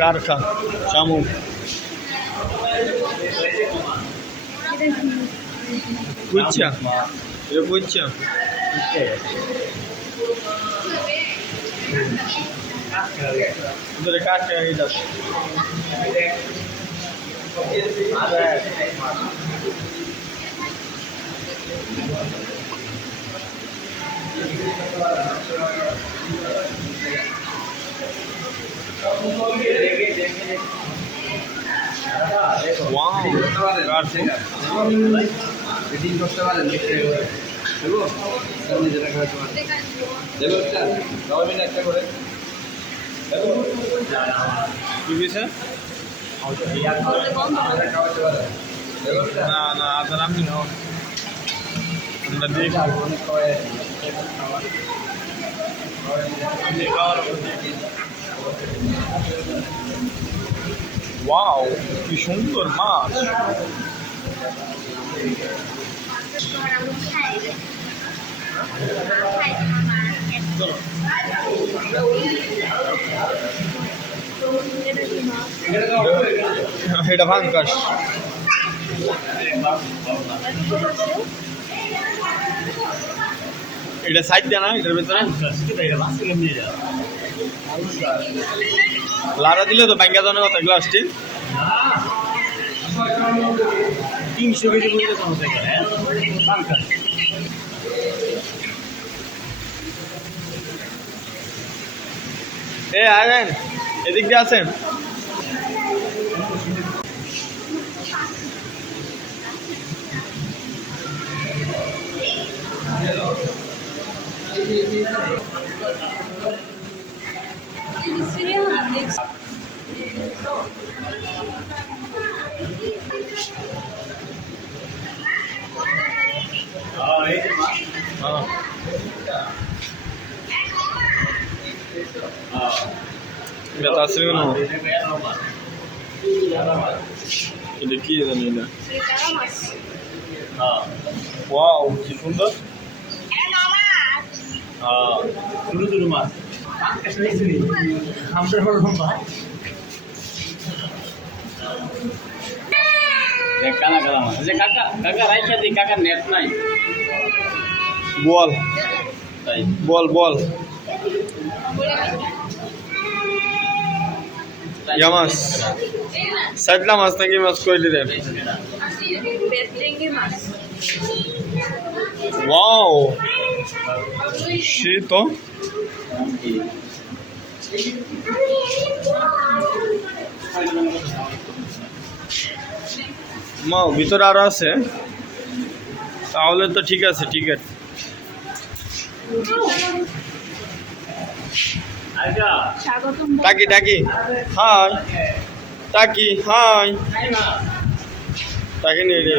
কারখা শামুক বুঝছা এটা বুঝছা ধরে কাটে এটা Wow, ফিটিং করতে পারেন দেখো সামনে যেটা খাওয়াতে পারেন দেখো একটা সবাই মিলে একটা করে কি বিষয় খাওয়াতে পারেন না না আদার আমি না আমরা দেখি ওয়াও কি সুন্দর মাছ এটা ভাঙ্কাস এটা সাইড দেয় না এটার ভেতরে লাড়া দিলে তো ব্যাঙ্গা জানার কথা গ্লাসটি 300 কেজি পর্যন্ত এ আছেন এদিক দিয়ে আছেন এটা তাসরিও না এটা কি জানি না ওয়াও কি সুন্দর ছোট ছোট মাছ আমরা হলো মাছ কালা কালা মাছ যে কাকা কাকা রাইখা দি কাকা নেট নাই বল তাই বল বল ইয়া মাছ সাইডলা মাছ নাকি মাছ কইলি রে ওয়াও সে তো মা ভিতরে আরো আছে তাহলে তো ঠিক আছে ঠিক আছে টাকি টাকি হাই টাকি হাই টাকি নেই রে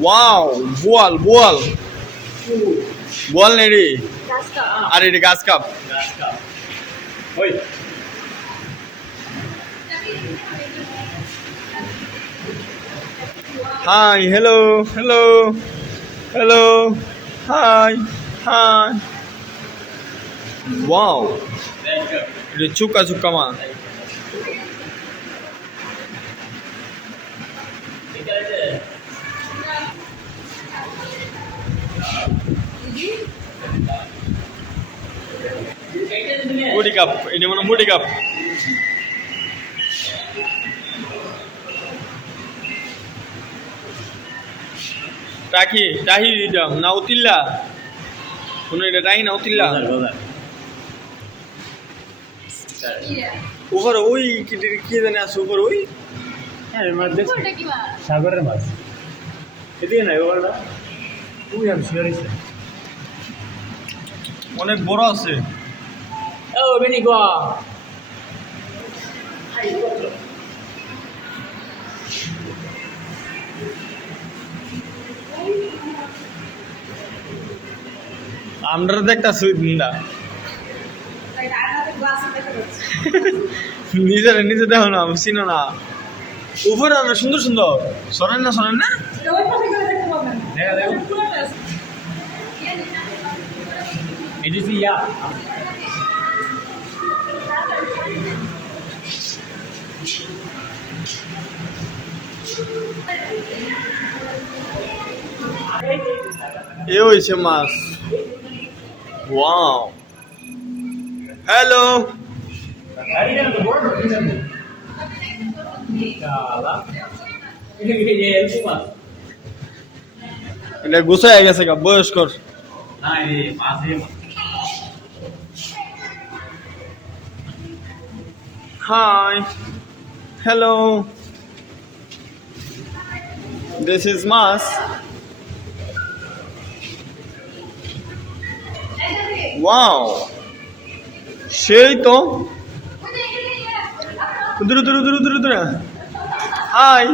ওয়াও বোয়াল বোয়াল বোয়াল নেই রে আর এটা গাছ কাপ ওই Hi, hello, hello, hello, hi, hi. Wow, ini cuka cuka mah. Mudi cup, ini mana mudi cup? টাকি টাহি এটা নাউতিল্লা কোন এটা টাহি নাউতিল্লা উপর ওই কি জানে আছে উপর ওই হ্যাঁ মাছ দেখ ওটা কি মাছ? সাগরের মাছ এদিকে নাই ওটা তুই আমি শিওর অনেক বড় আছে। ও বেনি গো আমরা দেখটা সুইট না নিজের নিজে দেখো না, আমি চিনো না। উপরে অনেক সুন্দর সুন্দর, শোনেন না শোনেন না। দেখা দেখো এটি কি ইয়া এ হয়েছে মাছ। Wow, hello. গাড়ি কেন তো বড় না কালা এটা কি যে এলসি মাছ এটা গুছায় গেছে গা, বয়স্কর। না এই মাছ হাই, হ্যালো, দিস ইজ মাছ। ওয়াও, সেই তো। দূরে দূরে দূরে দূরে দূরে। High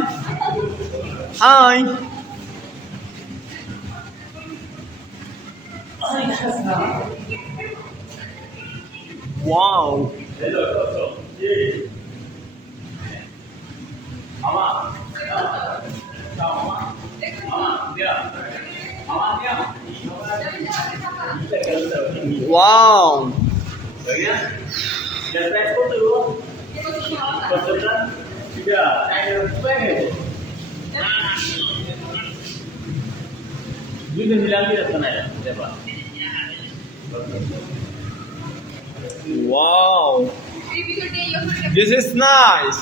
high. ওয়াও, মামা মামা দিয়া মামা দিয়া wow. ya ya saya foto dulu foto kan ya ayo pengen juga bilang dia sana ya coba Wow, this is nice.